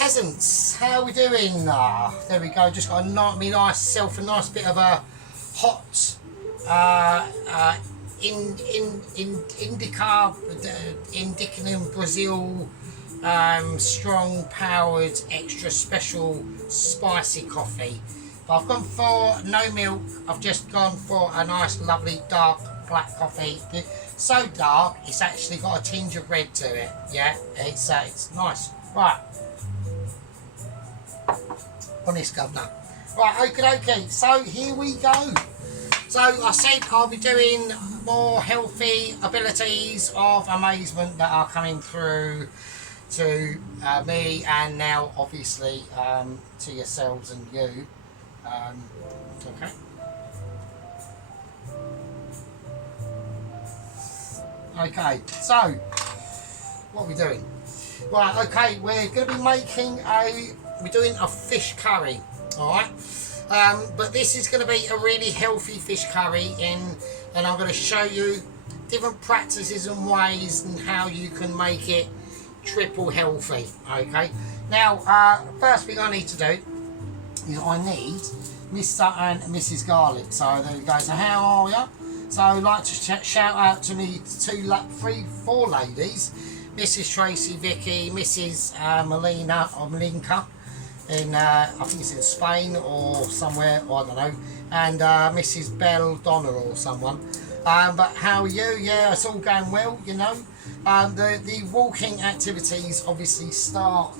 Peasants, how are we doing? There we go, just got me nice self a nice bit of a hot Indican Brazil strong powered extra special spicy coffee. But I've gone for no milk, I've just gone for a nice lovely dark black coffee. So dark it's actually got a tinge of red to it. Yeah, it's nice. Right, on this governor. Right, okay, so here we go. So I said I'll be doing more healthy abilities of amazement that are coming through to me, and now obviously to yourselves and you. Okay. Okay, so what are we doing? Right, okay, we're going to be we're doing a fish curry, alright? But this is going to be a really healthy fish curry, and I'm going to show you different practices and ways and how you can make it triple healthy, okay? Now, first thing I need to do is I need Mr. and Mrs. Garlic. So there we go. So how are you? So I'd like to shout out to me four ladies. Mrs. Tracy, Vicky, Mrs. Melina or Malinka in I think it's in Spain or somewhere, I don't know, and Mrs. Bell Donna or someone. But how are you? Yeah, it's all going well, you know. The walking activities obviously start.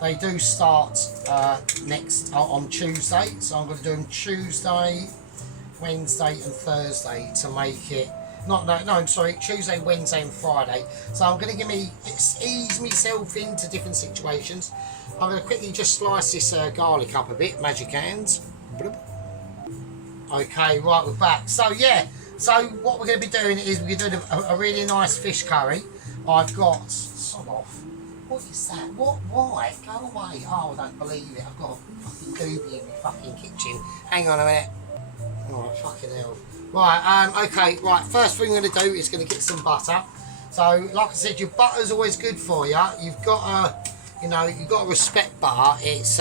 They do start next on Tuesday, so I'm going to do them Tuesday, Wednesday, and Thursday to make it. Tuesday, Wednesday, and Friday. So I'm going to ease myself into different situations. I'm going to quickly just slice this garlic up a bit, magic hands. Okay, right, we're back. So yeah, so what we're going to be doing is we're doing a really nice fish curry. I've got, sod off. What is that? What? Why? Go away. Oh, I don't believe it. I've got a fucking doobie in my fucking kitchen. Hang on a minute. Oh, fucking hell. Right, okay, right, first thing we're going to do is going to get some butter. So, like I said, your butter's always good for you. You've got to, you've got to respect butter. It's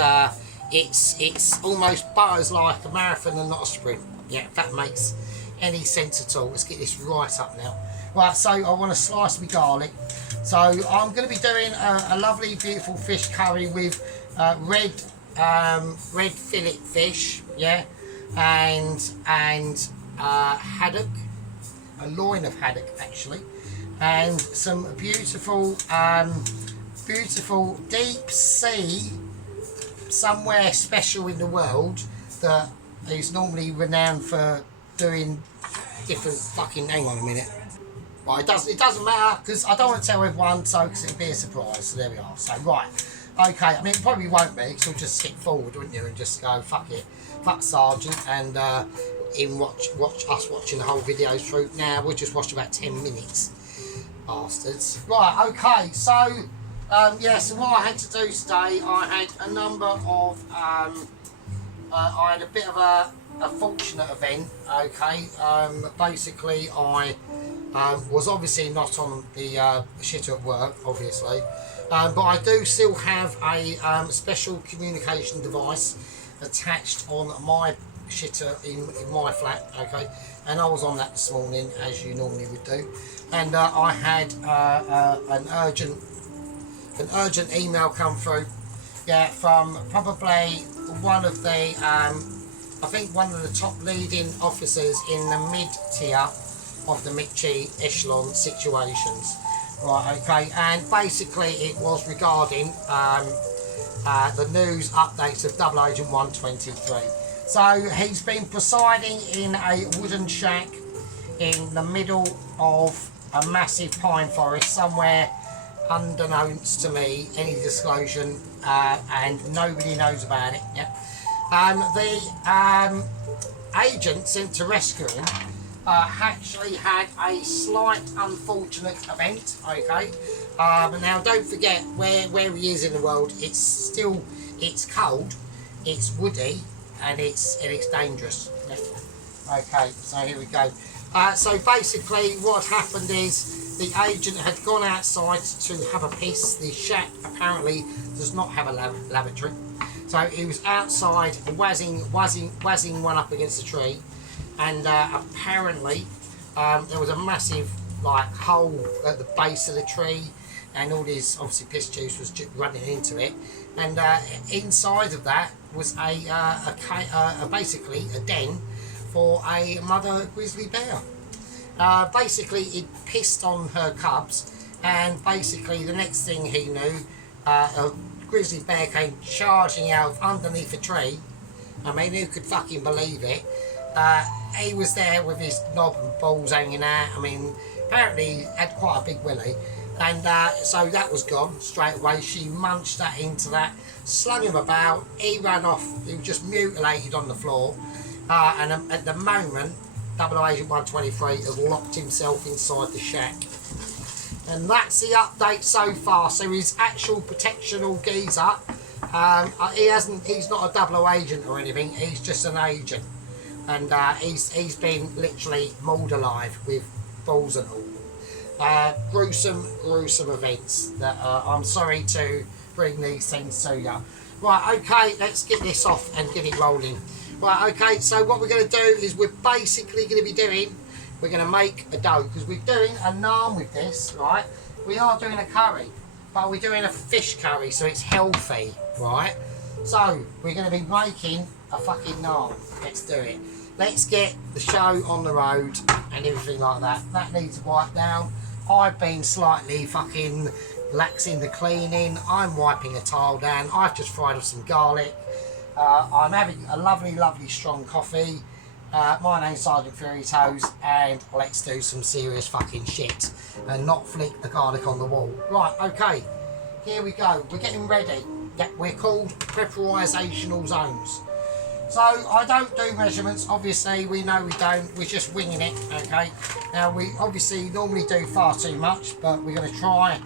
almost, butter's like a marathon and not a sprint. Yeah, if that makes any sense at all. Let's get this right up now. Right, so I want to slice my garlic. So, I'm going to be doing a lovely, beautiful fish curry with red fillet fish, yeah, and haddock, a loin of haddock actually, and some beautiful deep sea, somewhere special in the world that is normally renowned for doing different fucking, hang on a minute, but it doesn't matter because I don't want to tell everyone, so because it'll be a surprise. So there we are. So right, okay, I mean it probably won't be because you'll just skip forward, wouldn't you, and just go fuck it, fuck Sergeant, and watch us watching the whole video through. Now we'll just watch about 10 minutes, bastards. Right, okay, so yeah, so what I had to do today, I had a number of I had a bit of a fortunate event, okay. Basically I was obviously not on the shitter at work, obviously, but I do still have a special communication device attached on my shitter in my flat, okay, and I was on that this morning as you normally would do, and I had an urgent email come through, yeah, from probably one of the I think one of the top leading officers in the mid-tier of the Mitchie echelon situations, right, okay, and basically it was regarding the news updates of Double Agent 123. So he's been presiding in a wooden shack in the middle of a massive pine forest somewhere unbeknownst to me, any disclosure, and nobody knows about it. Yeah. The agent sent to rescue him actually had a slight unfortunate event, okay. But now don't forget where he is in the world. It's cold, it's woody, and it's dangerous. Okay, so here we go. So basically what happened is the agent had gone outside to have a piss. The shack apparently does not have a lavatory. So he was outside wazzing one up against the tree, and apparently there was a massive like hole at the base of the tree, and all this obviously piss juice was running into it, and inside of that was basically a den for a mother grizzly bear. Basically, it pissed on her cubs, and basically the next thing he knew, a grizzly bear came charging out underneath a tree. I mean, who could fucking believe it? He was there with his knob and balls hanging out. I mean, apparently he had quite a big willy, and so that was gone straight away. She munched that into that, slung him about, he ran off. He was just mutilated on the floor, and at the moment, Double Agent 123 has locked himself inside the shack. And that's the update so far. So his actual protectional geezer, he's not a double agent or anything, he's just an agent. And he's been literally mauled alive with balls and all. Gruesome events that I'm sorry to bring these things to you. Right, okay, let's get this off and get it rolling. Right, okay, so what we're going to do is we're basically going to be doing, we're going to make a dough, because we're doing a naan with this, right? We are doing a curry, but we're doing a fish curry, so it's healthy, right? So, we're going to be making a fucking naan. Let's do it. Let's get the show on the road and everything like that. That needs to wipe down. I've been slightly fucking lax in the cleaning. I'm wiping a tile down. I've just fried up some garlic. I'm having a lovely strong coffee. My name's Sergeant Fury Toes, and let's do some serious fucking shit and not flick the garlic on the wall. Right, okay, here we go. We're getting ready. Yeah, we're called preparizational zones. So I don't do measurements, obviously. We know we don't. We're just winging it. Okay. Now we obviously normally do far too much, but we're going to try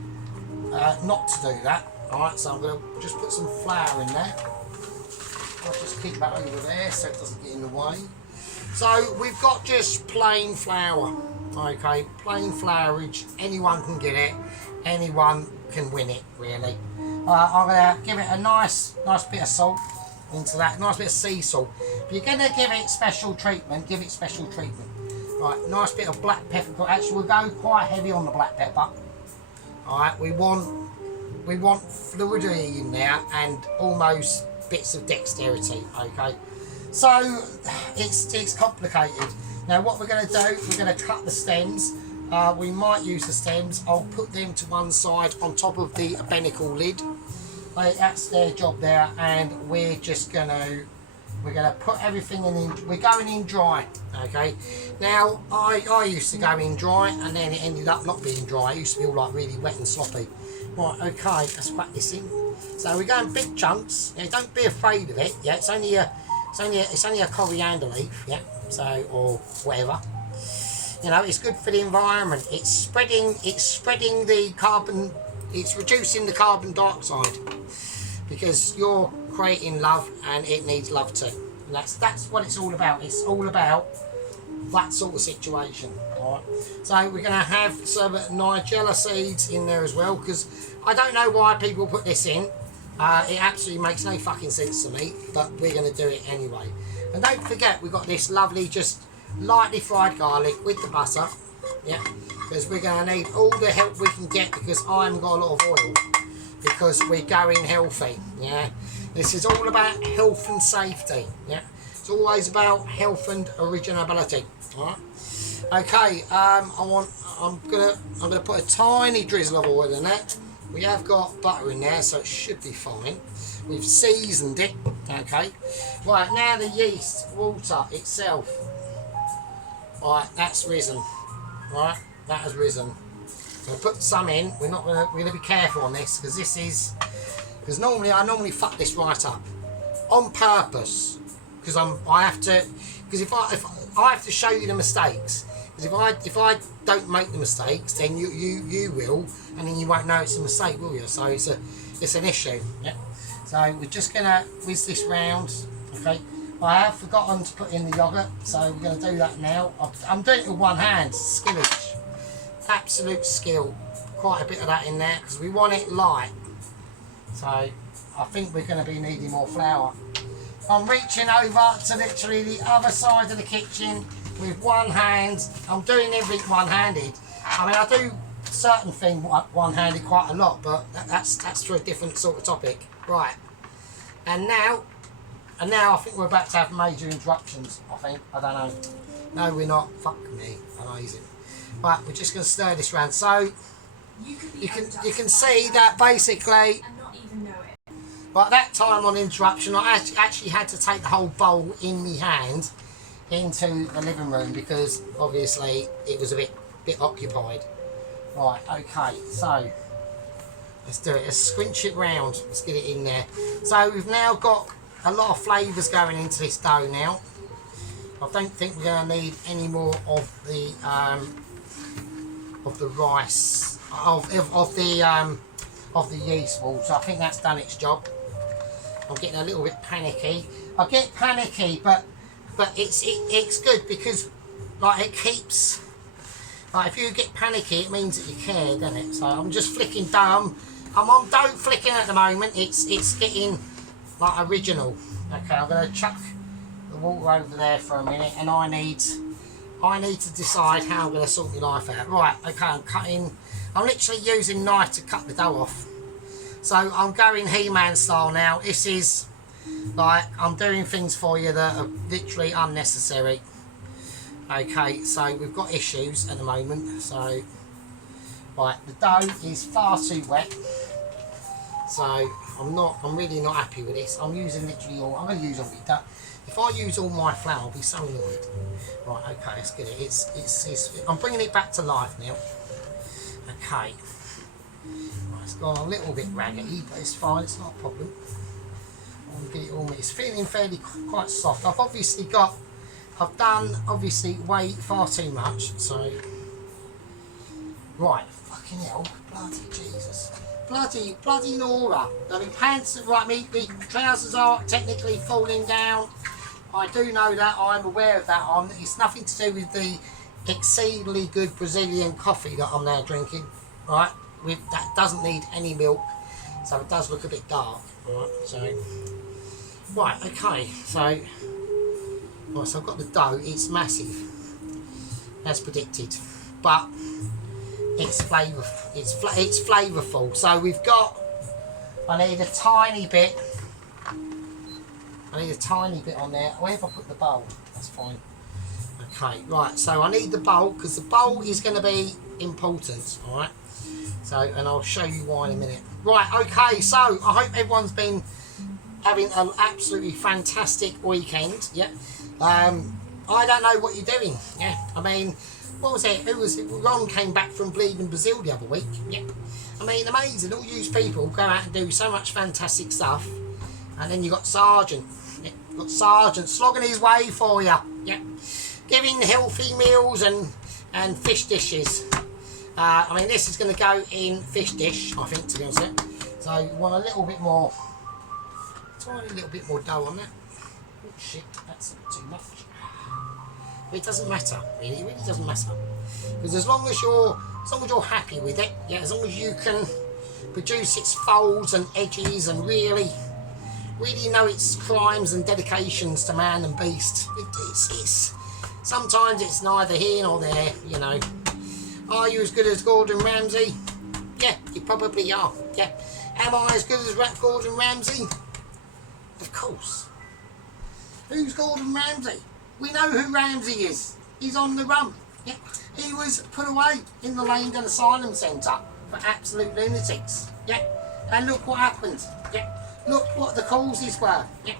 not to do that. All right. So I'm going to just put some flour in there. I'll just keep that over there so it doesn't get in the way. So we've got just plain flour, okay, plain flourage. Anyone can get it, anyone can win it, really. I'm going to give it a nice bit of salt into that, nice bit of sea salt. If you're going to give it special treatment, give it special treatment. Right, nice bit of black pepper. Actually, we'll go quite heavy on the black pepper. All right, we want fluidity in there and almost bits of dexterity, okay? So it's complicated. Now what we're going to do, we're going to cut the stems. We might use the stems. I'll put them to one side on top of the abbenical lid. That's their job there, and we're going to put everything in. We're going in dry, okay? Now I used to go in dry, and then it ended up not being dry. It used to be all like really wet and sloppy. Right, okay, let's whack this in. So we're going big chunks. Yeah, don't be afraid of it. Yeah, it's only a coriander leaf. Yeah, so or whatever. You know, it's good for the environment. It's spreading the carbon. It's reducing the carbon dioxide because you're creating love, and it needs love too. And that's what it's all about. It's all about that sort of situation. All right. So we're going to have some nigella seeds in there as well, because I don't know why people put this in. It absolutely makes no fucking sense to me, but we're going to do it anyway. And don't forget, we've got this lovely, just lightly fried garlic with the butter. Yeah, because we're going to need all the help we can get, because I haven't got a lot of oil, because we're going healthy. Yeah, this is all about health and safety. Yeah, it's always about health and originality. All right. Okay. I'm gonna put a tiny drizzle of oil in that. We have got butter in there, so it should be fine. We've seasoned it. Okay. Right, now the yeast water itself. Right, that's risen. Right, that has risen. So put some in. We're gonna be careful on this, because I normally fuck this right up on purpose, because I have to show you the mistakes. Because if I don't make the mistakes, then you will, and then you won't know it's a mistake, will you? So it's an issue. Yeah. So we're just gonna whiz this round. Okay. I have forgotten to put in the yogurt, so we're gonna do that now. I'm doing it with one hand, skillage. absolute skill. Quite a bit of that in there because we want it light. So I think we're going to be needing more flour. I'm reaching over to literally the other side of the kitchen with one hand. I'm doing everything one-handed. I mean, I do certain things one-handed quite a lot, but that's for a different sort of topic. Right, and now I think we're about to have major interruptions. I think, I don't know. No, we're not. Fuck me, amazing. But we're just going to stir this round. So you can see that basically. And not even know it. But that time on interruption, I actually had to take the whole bowl in my hand into the living room because obviously it was a bit occupied. Right, okay, so let's do it. Let's squinch it round. Let's get it in there. So we've now got a lot of flavours going into this dough now. I don't think we're going to need any more of the rice of the yeast balls. So I think that's done its job. I'm getting a little bit panicky. I get panicky, but it's good because like it keeps. Like if you get panicky, it means that you care, doesn't it? So I'm just flicking dough. I'm on dough flicking at the moment. It's getting like original. Okay, I'm going to chuck the water over there for a minute, and I need to decide how I'm going to sort my life out. Right, okay, I'm cutting. I'm literally using knife to cut the dough off. So I'm going He-Man style now. This is like I'm doing things for you that are literally unnecessary. Okay, so we've got issues at the moment. So, right, the dough is far too wet. So I'm really not happy with this. I'm using literally all. I'm going to use all my dough. If I use all my flour, I'll be so annoyed. Right, okay, let's get it. It's I'm bringing it back to life now. Okay. Right, it's gone a little bit raggedy, but it's fine. It's not a problem. I'll get it all. It's feeling fairly quite soft. I've done obviously way far too much. So right, fucking hell, bloody Jesus. Bloody Nora. I mean, pants, right, me trousers are technically falling down. I do know that, I'm aware of that. It's nothing to do with the exceedingly good Brazilian coffee that I'm now drinking, right? That doesn't need any milk, so it does look a bit dark, right? So, right, okay, so I've got the dough. It's massive, as predicted, but it's flavourful. It's flavourful. So we've got. I need a tiny bit. On there. Where have I put the bowl? That's fine. Okay, right. So I need the bowl because the bowl is going to be important. All right. So, and I'll show you why in a minute. Right. Okay. So I hope everyone's been having an absolutely fantastic weekend. Yeah. I don't know what you're doing. Yeah. I mean. What was it? Who was it? Ron came back from bleeding Brazil the other week. Yeah. I mean, amazing. All you people go out and do so much fantastic stuff. And then you got Sergeant. Yeah. Got Sergeant slogging his way for you. Yeah. Giving healthy meals and fish dishes. I mean, this is going to go in fish dish, I think, to be honest. So you want a little bit more, tiny little bit more dough on that. Oh shit, that's too much. It doesn't matter, really. It really doesn't matter, because as long as you're happy with it, yeah, as long as you can produce its folds and edges and really know its crimes and dedications to man and beast. It's sometimes it's neither here nor there, you know. Are you as good as Gordon Ramsay? Yeah, you probably are. Yeah. Am I as good as Gordon Ramsay? Of course. Who's Gordon Ramsay? We know who Ramsay is. He's on the run. Yeah. He was put away in the Langdon Asylum Centre for absolute lunatics. Yeah. And look what happened. Yeah. Look what the causes were. Yeah.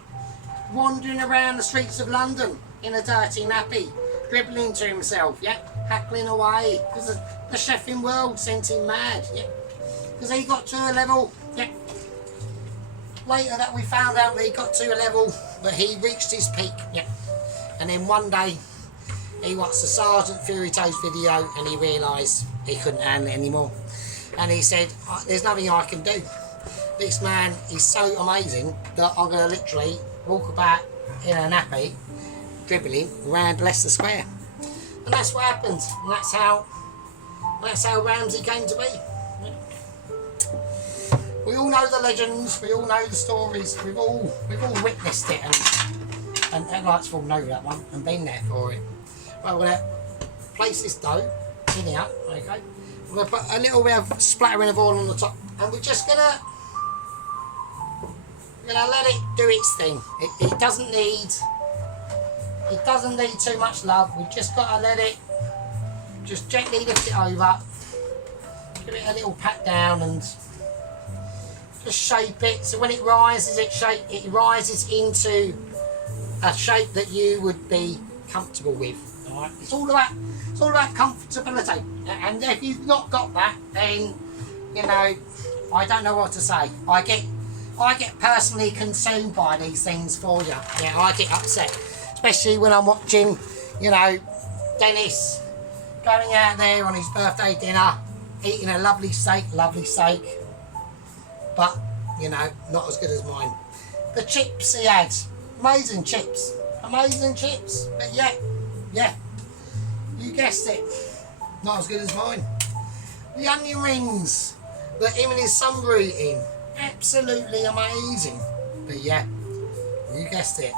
Wandering around the streets of London in a dirty nappy, dribbling to himself. Yeah. Hackling away because the chefing world sent him mad. Yeah. Because he got to a level. Yeah. Later that we found out that he got to a level that he reached his peak. Yeah. And then one day, he watched the Sergeant Fury Toes video and he realised he couldn't handle it anymore. And he said, there's nothing I can do. This man is so amazing that I'm going to literally walk about in a nappy, dribbling around Leicester Square. And that's what happened. And that's That's how Ramsay came to be. Yeah. We all know the legends, we all know the stories, we've all witnessed it and light's fallen over that one and been there for it. Right, we're gonna place this dough in here, okay? We're gonna put a little bit of splattering of oil on the top, and we're just gonna let it do its thing. It doesn't need too much love. We've just got to let it just gently lift it over, give it a little pat down, and just shape it. So when it rises, it rises into a shape that you would be comfortable with. All right? It's all about comfortability. And if you've not got that, then you know, I don't know what to say. I get personally consumed by these things for you. Yeah, I get upset, especially when I'm watching, you know, Dennis going out there on his birthday dinner, eating a lovely steak, but you know, not as good as mine. The chips he had, amazing chips, but yeah, you guessed it, not as good as mine. The onion rings that him and his son were eating, absolutely amazing, but yeah, you guessed it,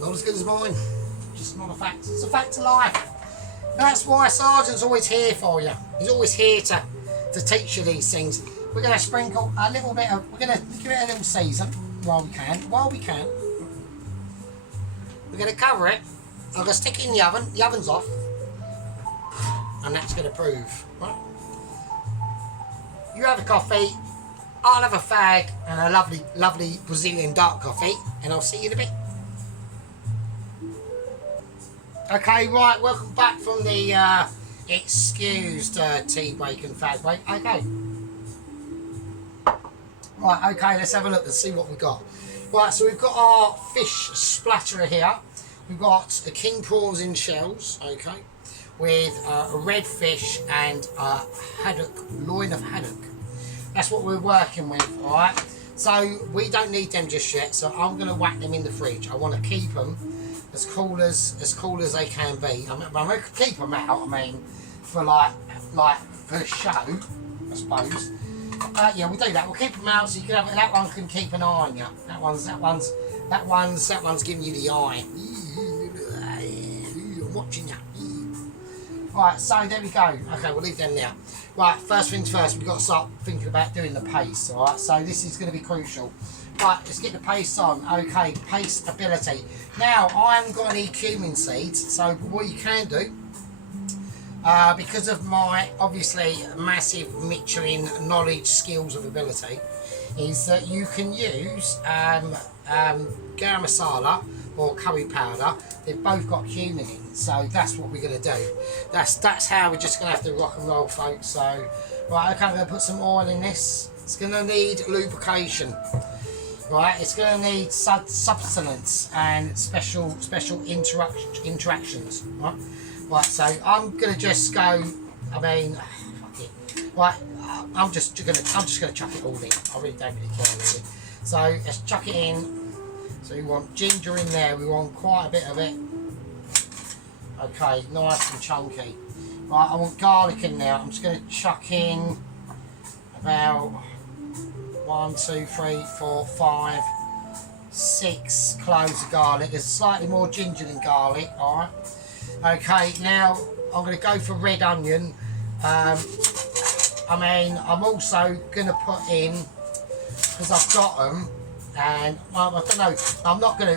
not as good as mine. Just not a fact. It's a fact of life. That's why Sergeant's always here for you. He's always here to teach you these things. We're going to sprinkle a little bit of, we're going to give it a little season while we can. We're going to cover it. I'm going to stick it in the oven. The oven's off. And that's going to prove. Right? You have a coffee. I'll have a fag and a lovely Brazilian dark coffee. And I'll see you in a bit. Okay, right, welcome back from the excused tea break and fag break. Okay. Right, okay, let's have a look and see what we've got. Right, so we've got our fish splatterer here. We've got the king prawns in shells, okay, with a red fish and a haddock, loin of haddock. That's what we're working with, alright? So we don't need them just yet, so I'm going to whack them in the fridge. I want to keep them as cool as they can be. I'm going to keep them out, I mean, for like for show, I suppose. Yeah, we'll do that. We'll keep them out so you can have that one can keep an eye on you. That one's giving you the eye. I'm watching you. Right, so there we go. Okay, we'll leave them now. Right, first things first, we've got to start thinking about doing the paste. All right, so this is going to be crucial. Right, let's get the paste on. Okay, paste ability. Now, I haven't got any cumin seeds, so what you can do, because of my obviously massive Michelin knowledge, skills, and ability, is that you can use garam masala or curry powder. They've both got cumin in, so that's what we're going to do. That's how we're just going to have to rock and roll, folks. So, right, okay, I'm going to put some oil in this. It's going to need lubrication. Right, it's going to need substance and special interactions. Right, so I'm going to just go. I mean, fuck it. Right, I'm just going to chuck it all in. I really don't really care really. So let's chuck it in. So we want ginger in there. We want quite a bit of it. Okay, nice and chunky. Right, I want garlic in there. I'm just going to chuck in about 1, 2, 3, 4, 5, 6 cloves of garlic. There's slightly more ginger than garlic, alright? Okay, now I'm going to go for red onion. I mean, I'm also going to put in, because I've got them, and I don't know,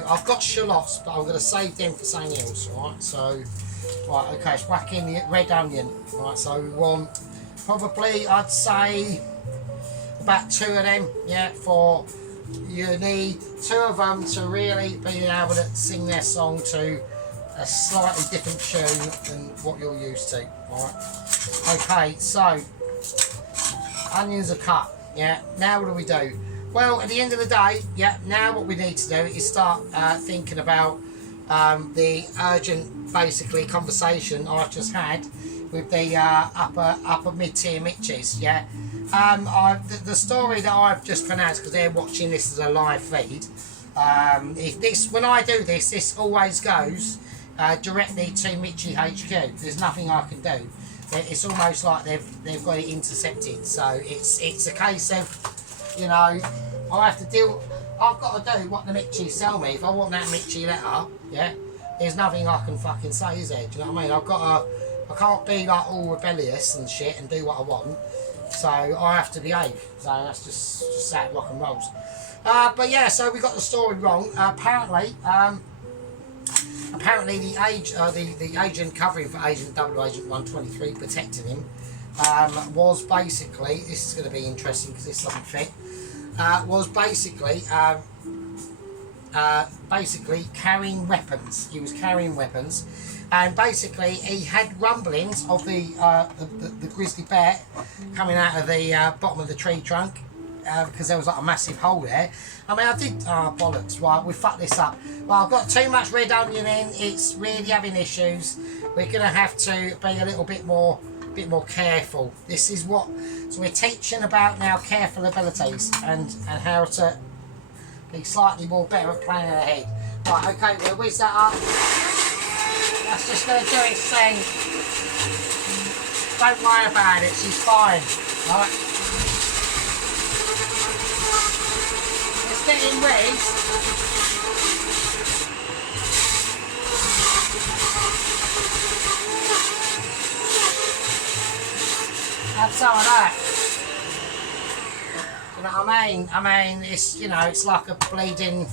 I've got shallots, but I'm going to save them for something else, alright? So, right, okay, let's whack in the red onion. Right, so we want probably, I'd say, about 2 of them, yeah, for you need 2 of them to really be able to sing their song to a slightly different tune than what you're used to, alright? Okay, so onions are cut, yeah, now what do we do? Well, at the end of the day, yeah, now what we need to do is start thinking about the urgent, basically, conversation I've just had with the upper mid-tier Mitches, yeah. The story that I've just pronounced, because they're watching this as a live feed, when I do this, this always goes directly to Mitchie HQ. There's nothing I can do. It's almost like they've got it intercepted. So it's a case of, you know, I have to deal. I've got to do what the Mitchies tell me. If I want that Mitchie letter, yeah, there's nothing I can fucking say, is there? Do you know what I mean? I can't be like all rebellious and shit and do what I want. So I have to behave. So that's just sad rock and rolls. But yeah, so we got the story wrong. Apparently the agent covering for Agent 123, protecting him, was basically, this is going to be interesting because this doesn't fit, was basically carrying weapons. He was carrying weapons, and basically he had rumblings of the grizzly bear coming out of the bottom of the tree trunk, because there was like a massive hole there. I mean, I did, oh bollocks, right, we fucked this up. Well, I've got too much red onion in, it's really having issues. We're going to have to be a little bit more careful. This is what, so we're teaching about now careful abilities and how to be slightly more better at planning ahead. Right, okay, we'll whiz that up. That's just going to do its thing. Don't worry about it, she's fine. Right. Getting whizzed. Have some of that. You know what I mean? I mean, it's, you know, it's like a bleeding.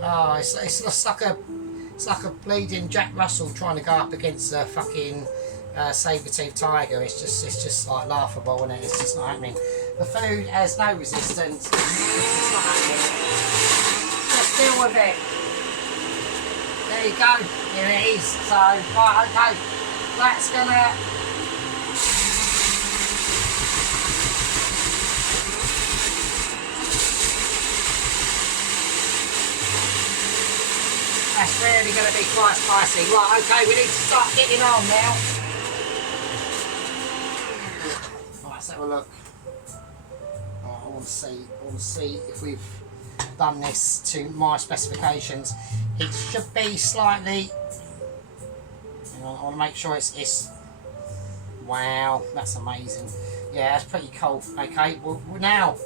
Oh, it's like a bleeding Jack Russell trying to go up against a fucking saber-toothed tiger. It's just like laughable, isn't it? It's just not happening. The food has no resistance. It's not happening. Just deal with it. There you go. Here it is. So, right, okay. That's gonna. That's really going to be quite spicy. Right, okay, we need to start getting on now. Right, let's have a look. Right, I want to see if we've done this to my specifications. It should be slightly. I want to make sure it's. Wow, that's amazing. Yeah, that's pretty cool. Okay, well now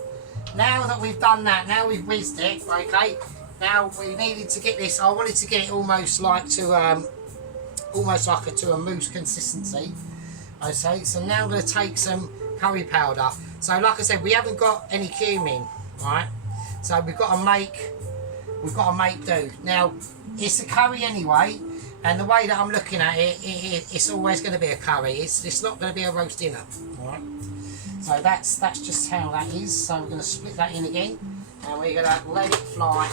that we've done that, now we've whizzed it. Okay. Now we needed to get this. I wanted to get it almost like to a mousse consistency. Okay, so now I'm going to take some curry powder. So like I said, we haven't got any cumin, right? So we've got to make do. Now it's a curry anyway, and the way that I'm looking at it, it's always going to be a curry. It's not going to be a roast dinner, all right? So that's just how that is. So we're going to split that in again. And we're going to let it fly.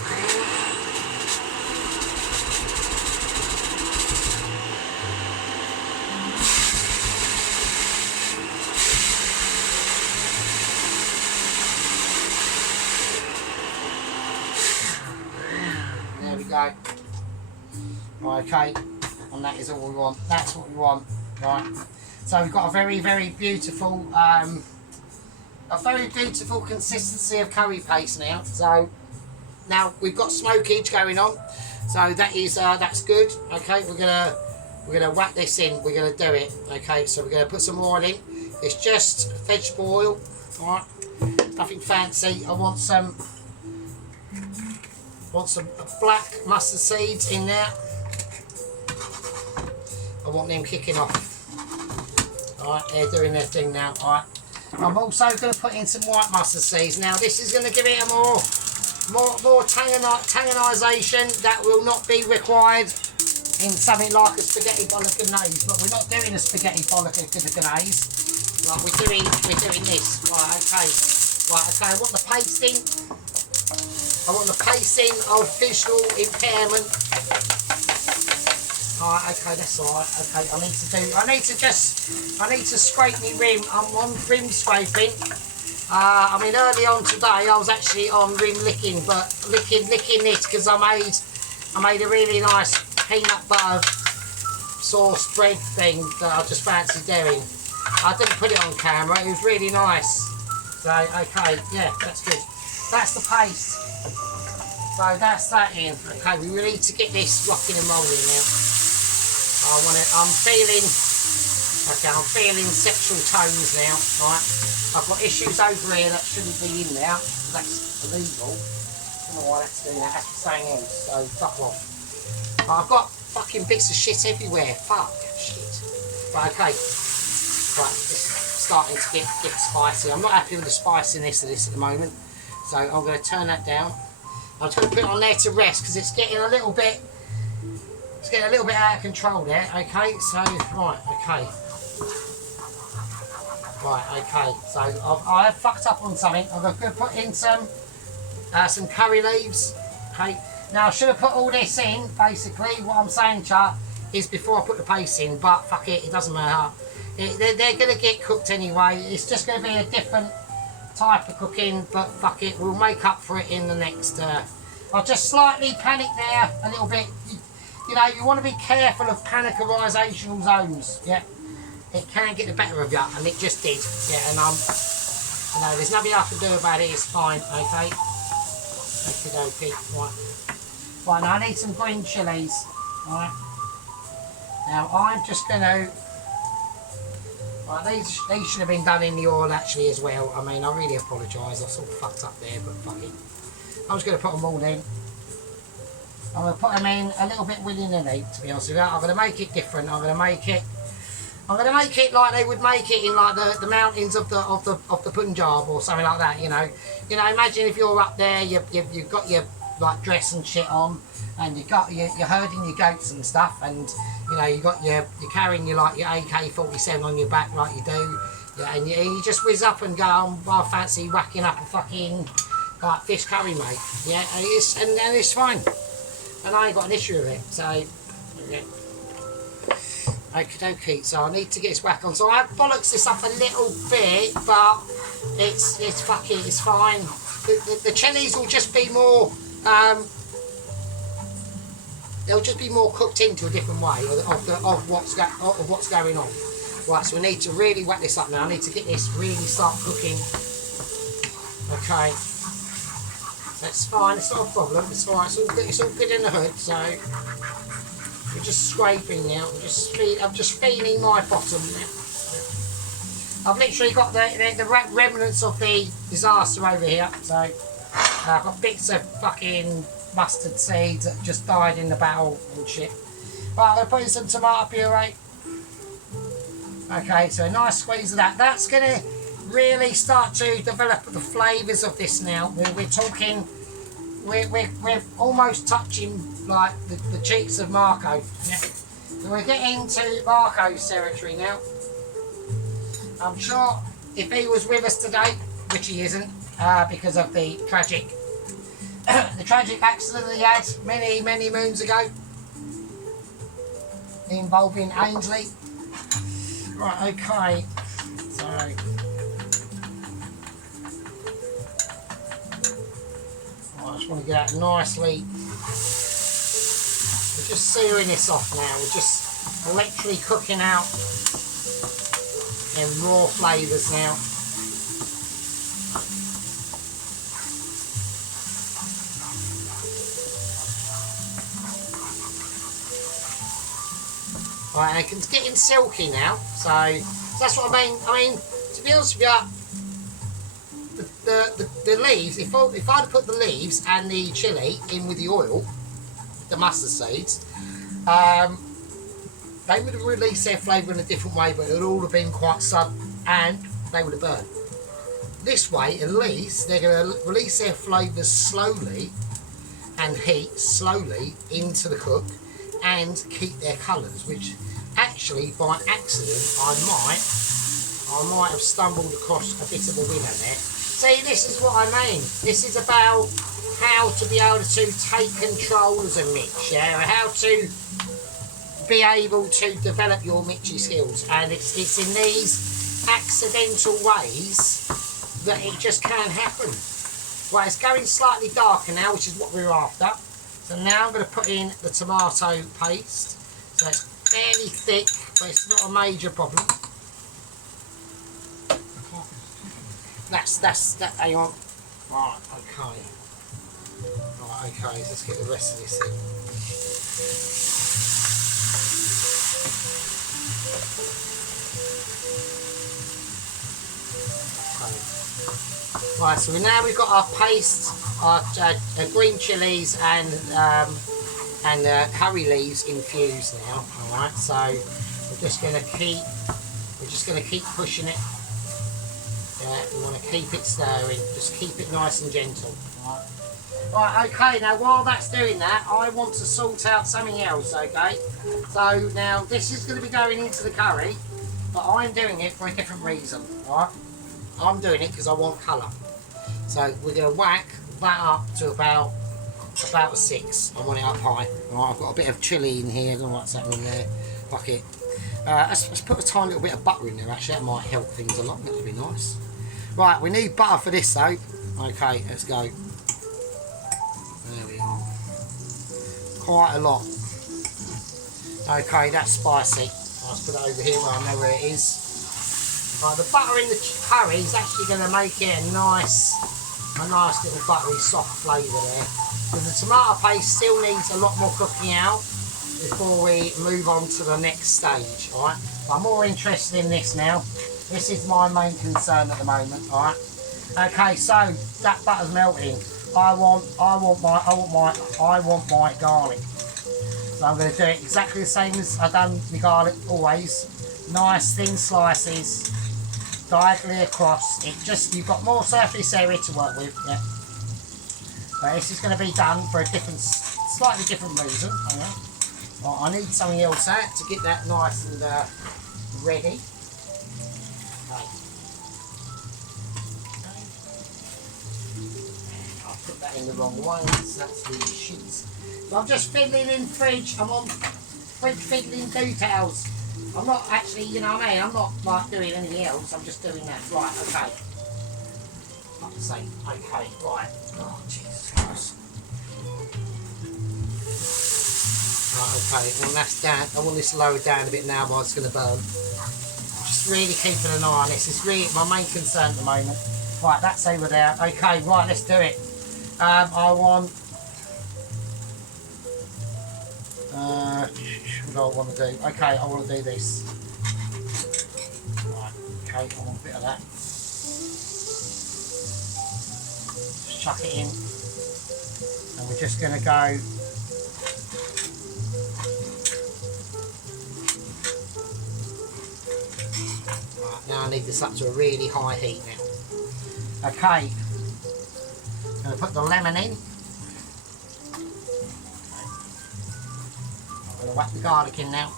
There we go. Okay, and that is all we want. That's what we want, right? So we've got a very, very beautiful consistency of curry paste now. So now we've got smokage going on, so that is that's good. Okay, we're gonna whack this in. We're gonna do it. Okay, so we're gonna put some oil in. It's just vegetable oil, all right? Nothing fancy. I want some black mustard seeds in there. I want them kicking off. All right, they're doing their thing now. All right. I'm also going to put in some white mustard seeds. Now this is going to give it a more tanginisation that will not be required in something like a spaghetti bolognese. But we're not doing a spaghetti bolognese. Like we're doing this. Right, okay. Right, okay. I want the pasting. I want the pasting of visual impairment. Alright, okay, that's alright. Okay, I need to scrape me rim. I'm on rim scraping. I mean, early on today I was actually on rim licking, but licking this because I made a really nice peanut butter sauce bread thing that I just fancied doing. I didn't put it on camera. It was really nice. So okay, yeah, that's good. That's the paste. So that's that in. Okay, we really need to get this rocking and rolling now. I'm feeling, okay, I'm feeling sexual tones now, right? I've got issues over here that shouldn't be in there. That's illegal. I don't know why that's doing that. That's for something else. So fuck off. I've got fucking bits of shit everywhere. Fuck shit. Right, okay. Right, it's starting to get spicy. I'm not happy with the spiciness of this at the moment. So I'm going to turn that down. I'm just going to put it on there to rest because it's getting a little bit out of control there. Okay, so right, okay. Right, okay. So I've fucked up on something. I'm going to put in some curry leaves. Okay. Now I should have put all this in. Basically, what I'm saying, chat, is before I put the paste in. But fuck it, it doesn't matter. They're going to get cooked anyway. It's just going to be a different type of cooking. But fuck it, we'll make up for it in the next. I'll just slightly panic there a little bit. You know, you want to be careful of panicarisational zones. Yeah. It can get the better of you, and it just did. Yeah, and you know, there's nothing I can do about it. It's fine, okay. Okay, right. Right, now I need some green chilies. Right. Now I'm just gonna. Right, these should have been done in the oil actually as well. I mean, I really apologise. I sort of fucked up there, but fuck it. I'm just gonna put them all in. I'm gonna put them in a little bit willy-nilly, to be honest with you. I'm gonna make it different. I'm gonna make it like they would make it in like the mountains of the Punjab or something like that. You know, imagine if you're up there, you've got your like dress and shit on, and you're herding your goats and stuff, and you know you're carrying your like your AK-47 on your back like you do, yeah, and you just whiz up and go, I fancy whacking up a fucking like fish curry, mate. Yeah, and it's fine, and I ain't got an issue with it. So. Yeah. Okie dokie, so I need to get this whack on. So I bollocks this up a little bit, but it's fine. The chilies will just be more they'll just be more cooked into a different way of what's going on. Right, so we need to really whack this up now. I need to get this really start cooking. Okay. That's fine, it's not a problem, it's alright, it's all good in the hood, so we're just scraping now. I'm just feeling my bottom now. I've literally got the remnants of the disaster over here. So I've got bits of fucking mustard seeds that just died in the battle and shit. Right, I'm going to put in some tomato puree. Okay, so a nice squeeze of that. That's going to really start to develop the flavours of this now. We're talking... We're almost touching like the cheeks of Marco. Yeah. So we're getting to Marco's territory now. I'm sure if he was with us today, which he isn't, because of the tragic accident he had many moons ago, involving Ainsley. Right, okay. So. I just want to get that nicely. We're just searing this off now. We're just literally cooking out them raw flavours now. Right, and it's getting silky now. So that's what I mean. I mean, to be honest with you, the leaves, if I'd have put the leaves and the chilli in with the oil, the mustard seeds, they would have released their flavour in a different way, but it would all have been quite sudden and they would have burned. This way, at least, they're going to release their flavours slowly and heat slowly into the cook and keep their colours, which actually, by accident, I might have stumbled across a bit of a winner there. See, this is what I mean. This is about how to be able to take control as a Mitch, yeah? How to be able to develop your Mitchy skills. And it's in these accidental ways that it just can happen. Right, it's going slightly darker now, which is what we're after. So now I'm going to put in the tomato paste. So it's fairly thick, but it's not a major problem. That hang on. Right, okay. Right, okay, let's get the rest of this in. Right, so now we've got our paste, our green chilies and curry leaves infused now. All right, so we're just going to keep pushing it. Yeah, we want to keep it stirring. Just keep it nice and gentle. All right. Right, okay, now while that's doing that, I want to sort out something else, okay? So now this is going to be going into the curry, but I'm doing it for a different reason, right? I'm doing it because I want colour. So we're going to whack that up to about a 6. I want it up high. Right, I've got a bit of chilli in here. I don't know what's happening there. Fuck it. Let's put a tiny little bit of butter in there, actually. That might help things along. That would be nice. Right, we need butter for this though. Okay, let's go. There we are. Quite a lot. Okay, that's spicy. Let's put it over here where I know where it is. Right, the butter in the curry is actually going to make it a nice little buttery soft flavour there. But the tomato paste still needs a lot more cooking out before we move on to the next stage. Alright, I'm more interested in this now. This is my main concern at the moment. Alright. Okay, so that butter's melting. I want my garlic. So I'm going to do it exactly the same as I've done my garlic always. Nice thin slices, diagonally across. You've got more surface area to work with. Yeah. But this is going to be done for a slightly different reason. Okay. Well, I need something else out to get that nice and ready. Okay. I'll put that in the wrong way. So that's the sheets. So I'm just fiddling in the fridge. I'm on fridge fiddling details. I'm not actually, you know what I mean? I'm not like doing anything else. I'm just doing that. Right, okay. Not the same. Okay, right. Oh, Jesus Christ. Right, okay. Well, that's down. I want this lowered down a bit now, but it's going to burn. Just really keeping an eye on this. It's really my main concern at the moment. Right, that's over there. Okay, right, let's do it. I want... what do I want to do? Okay, I want to do this. Right, okay, I want a bit of that. Just chuck it in. And we're just going to go... Right, now I need this up to a really high heat now. Okay. I'm going to put the lemon in. Whack the garlic in now.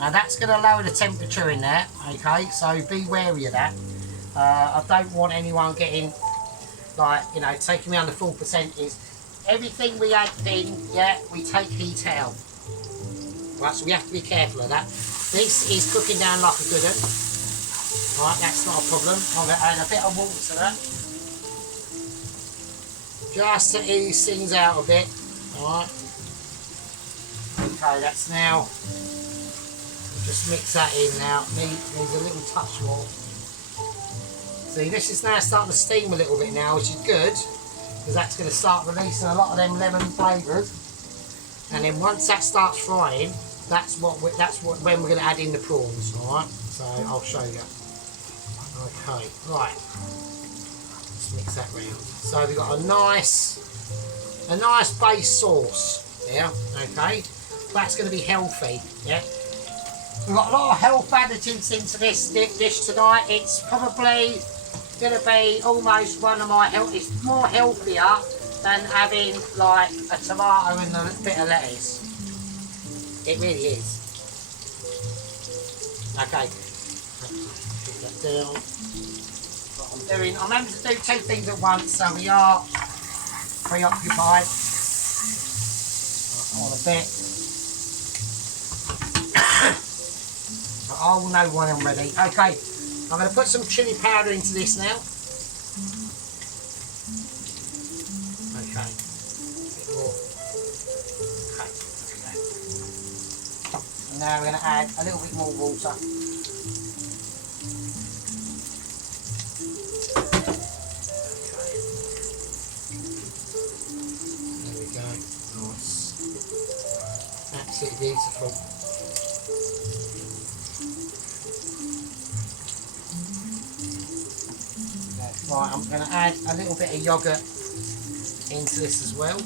Now that's going to lower the temperature in there, okay, so be wary of that. I don't want anyone getting, like, you know, taking me under full percentage. Everything we add in, yeah, we take heat out. Right, so we have to be careful of that. This is cooking down like a good one. Right, that's not a problem. I'm going to add a bit of water to that. Just to ease things out a bit, alright. Okay, that's now, just mix that in now, needs a little touch more. See, this is now starting to steam a little bit now, which is good, because that's going to start releasing a lot of them lemon flavours. And then once that starts frying, that's when we're going to add in the prawns, alright? So I'll show you. Okay, right, let's mix that round. So we've got a nice base sauce there, okay? That's going to be healthy, yeah. We've got a lot of health additives into this dish tonight. It's probably going to be almost one of my it's more healthier than having like a tomato and a bit of lettuce. It really is. Okay, put that down. What I'm doing, I'm having to do 2 things at once, so we are preoccupied. On a bit. I will know when I'm ready. Okay, I'm going to put some chili powder into this now. Okay, a bit more. Okay. And now we're going to add a little bit more water. There we go. Nice. Absolutely beautiful. Right, I'm going to add a little bit of yoghurt into this as well.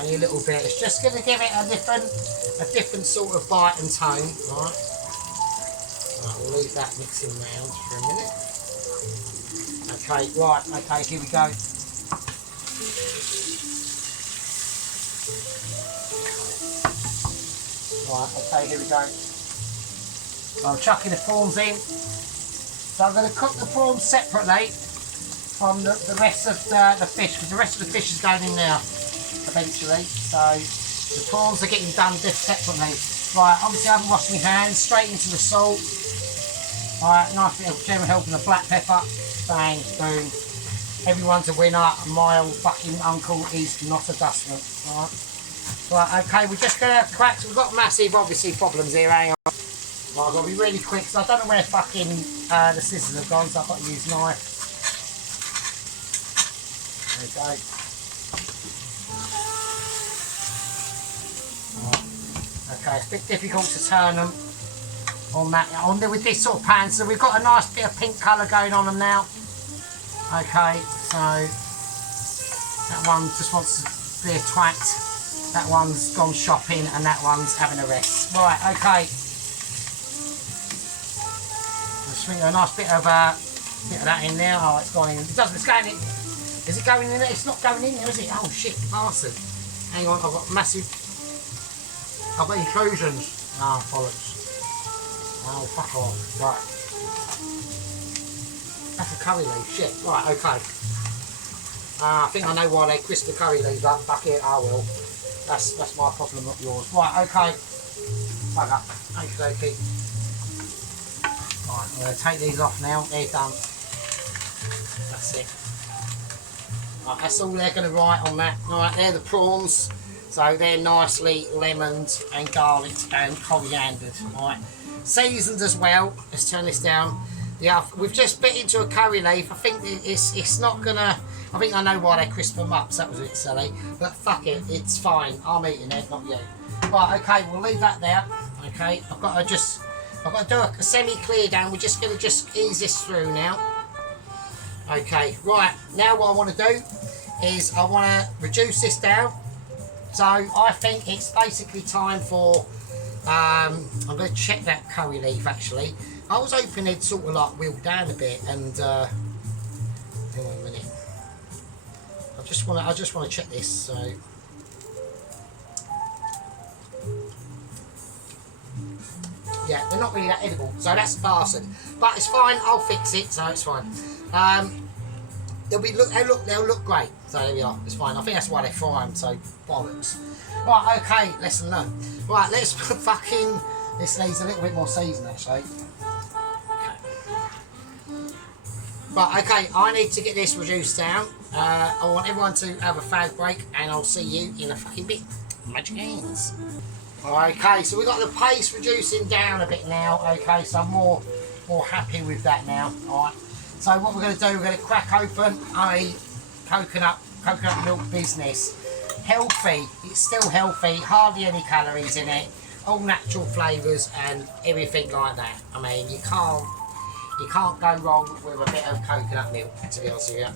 Only a little bit. It's just going to give it a different sort of bite and tone. Right. Right, we'll leave that mixing round for a minute. Okay, right. Okay, here we go. Right. Okay, here we go. I'm chucking the prawns in. So I'm going to cook the prawns separately from the rest of the fish, because the rest of the fish is going in now eventually. So the prawns are getting done separately. Right, obviously I haven't washed my hands, straight into the salt. Right, nice bit of general help in the black pepper. Bang, boom. Everyone's a winner. My old fucking uncle is not a dustman. Right. Right, okay, we're just going to crack. So we've got massive, obviously, problems here. Hang on. Right, I've got to be really quick, because I don't know where fucking the scissors have gone, so I've got to use knife. There we go. Right. Okay, it's a bit difficult to turn them on there with this sort of pan. So we've got a nice bit of pink colour going on them now. Okay, so that one just wants to be a twat. That one's gone shopping, and that one's having a rest. Right, okay. Swing a nice bit of that in there. Oh, it's going in. It's going in. Is it going in there? It's not going in there, is it? Oh shit, bastard. Hang on, I've got massive. I've got inclusions. Oh, bollocks. Oh, fuck off. Right. That's a curry leaf. Shit. Right, okay. I think I know why they crisp the curry leaves up. Fuck it, I will. That's my problem, not yours. Right, okay. Bug up. Okay. Right, I'm going to take these off now. They're done. That's it. Right, that's all they're going to write on that. Right, they're the prawns. So they're nicely lemoned and garlicked and coriandered. Right, seasoned as well. Let's turn this down. Yeah, we've just bit into a curry leaf. I think it's not going to... I think I know why they crisp them up, so that was a bit silly. But fuck it, it's fine. I'm eating it, not you. Right, okay, we'll leave that there. Okay, I've got to do a semi-clear down. We're just going to ease this through now. Okay, right, now what I want to do is I want to reduce this down. So I think it's basically time for, I'm going to check that curry leaf actually. I was hoping it'd sort of like wheel down a bit and, hang on a minute. I just want to check this, so. Yeah, they're not really that edible, so that's a bastard. But it's fine, I'll fix it, so it's fine. They'll look great. So there we are, it's fine. I think that's why they fry them, so bollocks. Right, okay, lesson learned. Right, let's fucking, this needs a little bit more season actually. Right, okay, I need to get this reduced down. I want everyone to have a fag break, and I'll see you in a fucking bit. Magic hands. Okay, so we've got the paste reducing down a bit now. Okay, so I'm more happy with that now. Alright. So what we're going to do, we're going to crack open a coconut milk business. Healthy, it's still healthy, hardly any calories in it, all natural flavours and everything like that. I mean, you can't go wrong with a bit of coconut milk, to be honest with you.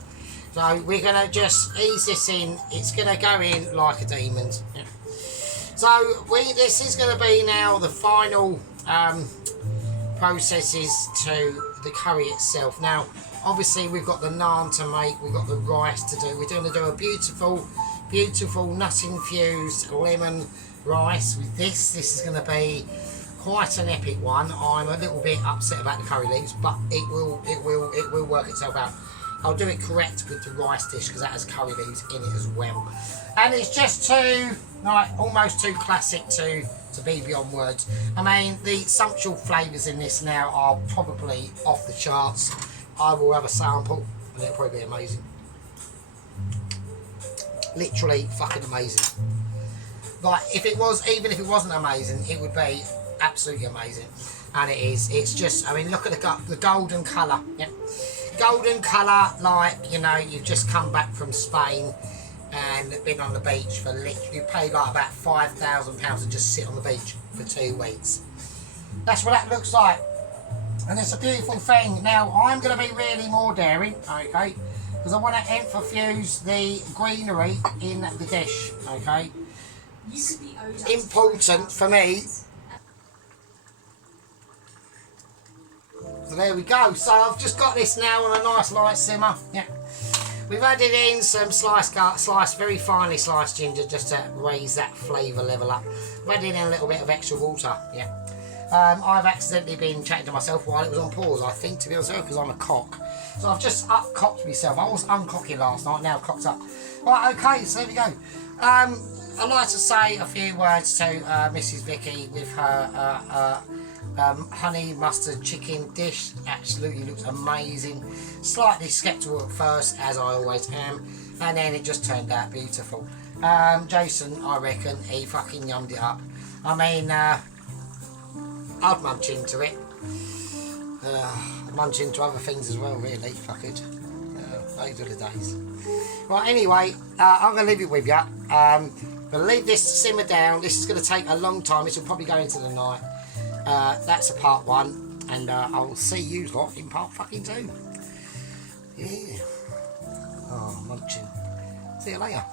So we're going to just ease this in. It's going to go in like a demon. Yeah. So this is going to be now the final processes to the curry itself. Now, obviously we've got the naan to make, we've got the rice to do. We're going to do a beautiful nut-infused lemon rice with this. This is going to be quite an epic one. I'm a little bit upset about the curry leaves, but it will work itself out. I'll do it correct with the rice dish because that has curry leaves in it as well. And it's just almost too classic to be beyond words. I mean, the sumptuous flavours in this now are probably off the charts. I will have a sample and it'll probably be amazing. Literally fucking amazing. Like, even if it wasn't amazing, it would be absolutely amazing. And it is. It's just, I mean, look at the golden colour. Yeah. Golden colour, like, you know, you've just come back from Spain and been on the beach for literally, you paid like about £5,000 to just sit on the beach for 2 weeks. That's what that looks like. And it's a beautiful thing. Now, I'm going to be really more daring, okay? Because I want to emphasise the greenery in the dish, okay? Important for me. So there we go. So I've just got this now on a nice light simmer. Yeah. We've added in some very finely sliced ginger just to raise that flavour level up. I've added in a little bit of extra water. Yeah. I've accidentally been chatting to myself while it was on pause, I think, to be honest with you, because I'm a cock. So I've just up-cocked myself. I was uncocking last night, now I've cocked up. Right, okay, so there we go. I'd like to say a few words to Mrs. Vicky with her honey mustard chicken dish. Absolutely looks amazing. Slightly sceptical at first, as I always am, and then it just turned out beautiful. Jason, I reckon, he fucking yummed it up. I mean, I'd munch into it. Munch into other things as well, really. Fuck it. Those are the days. Right, anyway, I'm going to leave it with you. We'll leave this to simmer down. This is going to take a long time. This will probably go into the night. That's a part 1. And I will see you lot in part fucking 2. Yeah. Oh, munching. See you later.